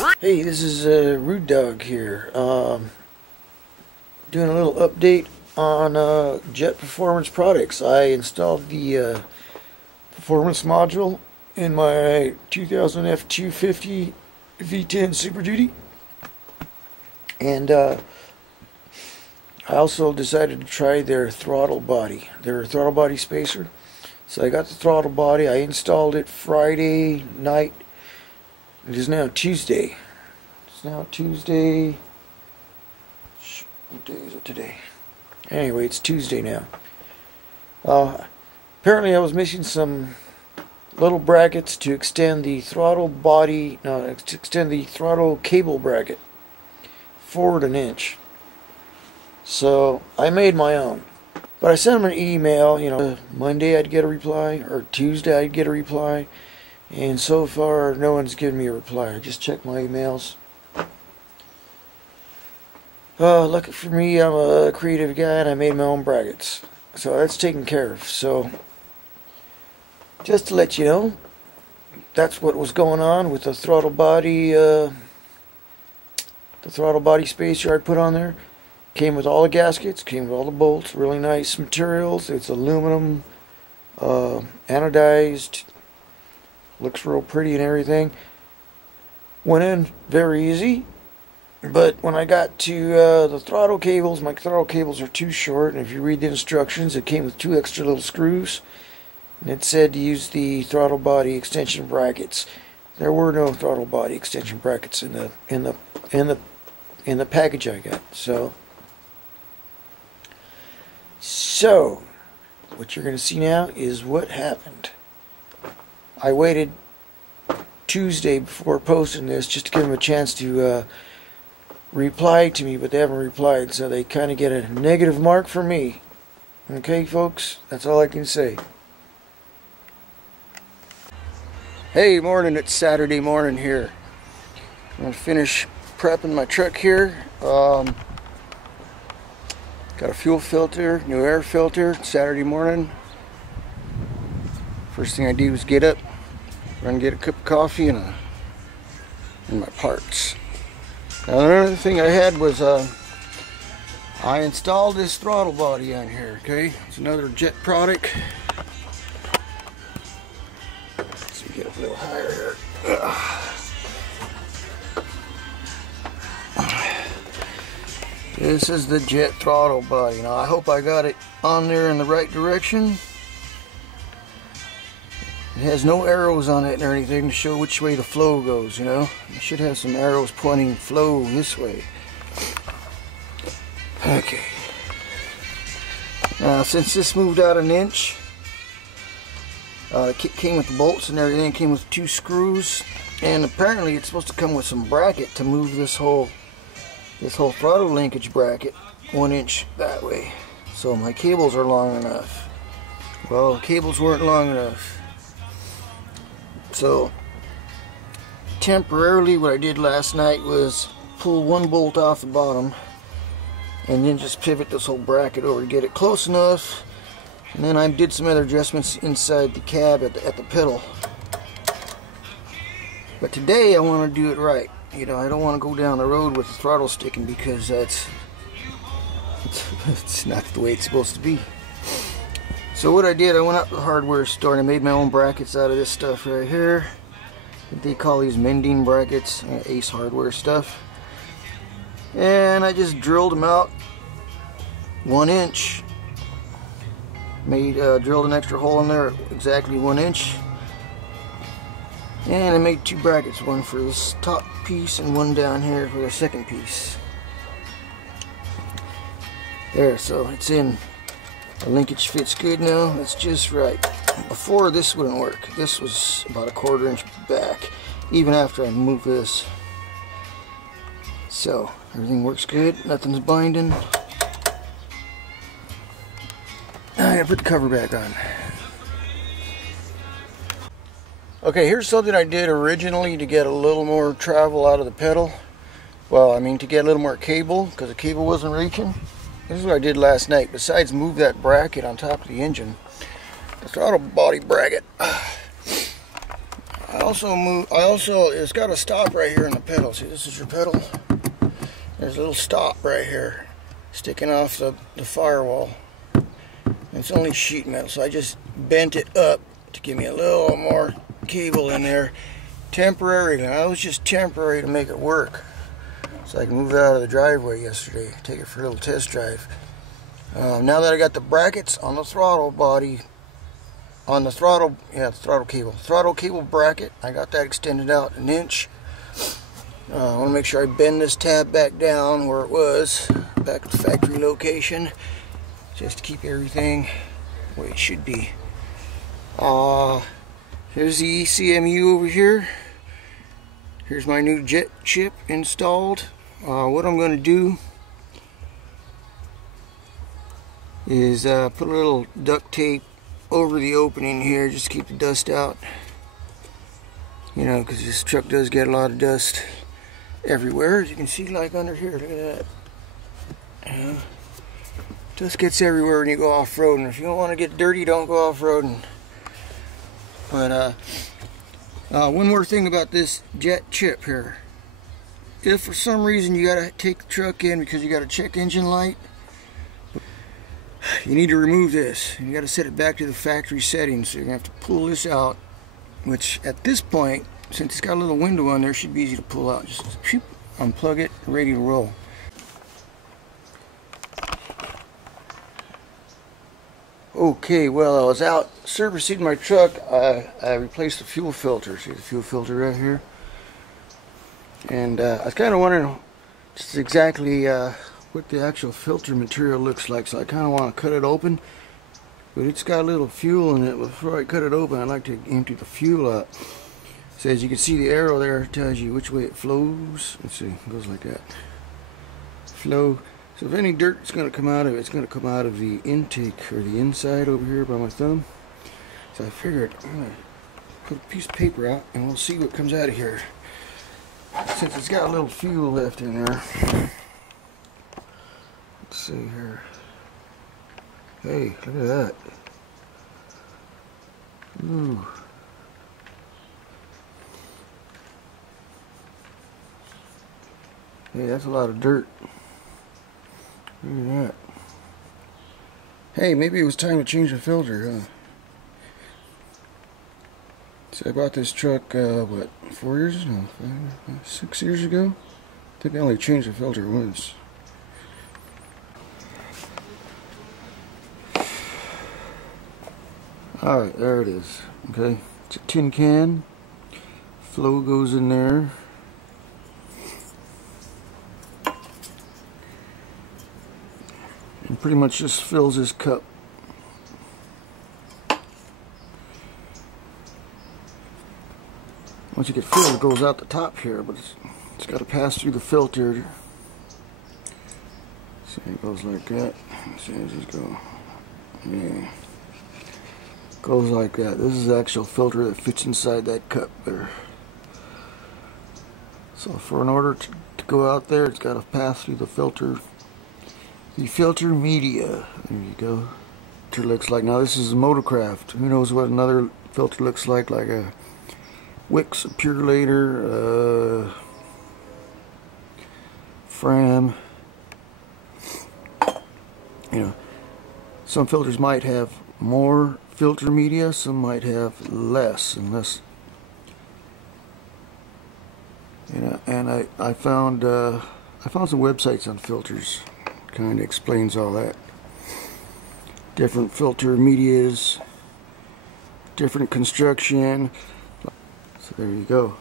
Hey, this is Rude Dog here. Doing a little update on Jet Performance products. I installed the performance module in my 2000 F250 V10 Super Duty, and I also decided to try their throttle body, spacer. So I got the throttle body. I installed it Friday night. It is now Tuesday. It's now Tuesday. What day is it today? Anyway, it's Tuesday now. Apparently I was missing some little brackets to extend the throttle body, to extend the throttle cable bracket forward an inch. So I made my own. But I sent them an email, Monday I'd get a reply, or Tuesday I'd get a reply. And so far, no one's given me a reply. I just checked my emails. Lucky for me, I'm a creative guy and I made my own brackets. So that's taken care of. So, just to let you know, that's what was going on with the throttle body spacer I put on there. Came with all the gaskets, came with all the bolts, really nice materials. It's aluminum, anodized. Looks real pretty and everything. Went in very easy, but when I got to the throttle cables, my throttle cables are too short, and if you read the instructions, it came with 2 extra little screws, and it said to use the throttle body extension brackets. There were no throttle body extension brackets in the package I got. So what you're going to see now is what happened. I waited Tuesday before posting this just to give them a chance to reply to me, but they haven't replied, so they kind of get a negative mark from me. Okay, folks? That's all I can say. Hey, morning. It's Saturday morning here. I'm going to finish prepping my truck here. Got a fuel filter, new air filter. Saturday morning. First thing I did was get up, run and get a cup of coffee and my parts. Now another thing I had was I installed this throttle body on here. Okay, it's another Jet product. Let's get a little higher here. This is the Jet Throttle body. Now I hope I got it on there in the right direction. It has no arrows on it or anything to show which way the flow goes, It should have some arrows pointing flow this way. Okay. Now, since this moved out an inch, it came with the bolts and everything. It came with 2 screws, and apparently it's supposed to come with some bracket to move this whole throttle linkage bracket 1 inch that way. So my cables are long enough. Well, the cables weren't long enough. So temporarily what I did last night was pull 1 bolt off the bottom and then just pivot this whole bracket over to get it close enough, and then I did some other adjustments inside the cab at the pedal. But today I want to do it right. I don't want to go down the road with the throttle sticking, because it's not the way it's supposed to be. So what I did, I went out to the hardware store and I made my own brackets out of this stuff right here. They call these mending brackets, Ace Hardware stuff. And I just drilled them out 1 inch. Drilled an extra hole in there exactly 1 inch. And I made 2 brackets, one for this top piece and one down here for the second piece. There, so it's in. The linkage fits good now. It's just right. Before, this wouldn't work. This was about a 1/4 inch back, even after I moved this. So everything works good. Nothing's binding. I gotta put the cover back on. Okay, here's something I did originally to get a little more travel out of the pedal. Well, to get a little more cable, because the cable wasn't reaching. This is what I did last night. Besides move that bracket on top of the engine, the throttle body bracket, It's got a stop right here in the pedal. See, this is your pedal. There's a little stop right here sticking off the firewall. And it's only sheet metal, so I just bent it up to give me a little more cable in there temporarily. Now, it was just temporary to make it work, so I can move it out of the driveway yesterday, take it for a little test drive. Now that I got the brackets on the throttle body, on the throttle cable bracket, I got that extended out an inch. I want to make sure I bend this tab back down where it was, back at the factory location, just to keep everything the way it should be. Here's the ECMU over here. Here's my new jet chip installed. What I'm going to do is put a little duct tape over the opening here just to keep the dust out. You know, because this truck does get a lot of dust everywhere, as you can see, like under here. Look at that. Dust gets everywhere when you go off-roading. If you don't want to get dirty, don't go off-roading. But one more thing about this jet chip here. If for some reason you gotta take the truck in because you got a check engine light, you need to remove this. You got to set it back to the factory settings. So you're going to have to pull this out, which at this point, since it's got a little window on there, should be easy to pull out. Just shoop, unplug it, ready to roll. Okay, well, I was out servicing my truck. I replaced the fuel filter. See the fuel filter right here? And I was kind of wondering just exactly what the actual filter material looks like, so I kind of want to cut it open, but it's got a little fuel in it. Before I cut it open, I'd like to empty the fuel out. So as you can see, the arrow there tells you which way it flows. Let's see, it goes like that. Flow. So if any dirt is going to come out of it, it's going to come out of the intake or the inside over here by my thumb. So I figured I'm going to put a piece of paper out and we'll see what comes out of here. Since it's got a little fuel left in there. Let's see here. Hey, look at that. Ooh. Hey, that's a lot of dirt. Look at that. Hey, maybe it was time to change the filter, huh? So I bought this truck, what, 4 years? No, 6 years ago? I think I only changed the filter once. Alright, there it is. Okay, it's a tin can. Flow goes in there. And pretty much just fills this cup. Once you get filled, it goes out the top here, but it's got to pass through the filter. So it goes like that. See, just go. Yeah. Goes like that. This is the actual filter that fits inside that cup there. So in order to go out there, it's got to pass through the filter. The filter media. There you go. Filter looks like. Now this is a Motorcraft. Who knows what another filter looks like a Wix, a Purelator, Fram. You know, some filters might have more filter media, some might have less, unless, you know. And I found some websites on filters, kind of explains all that. Different filter medias, different construction. So there you go.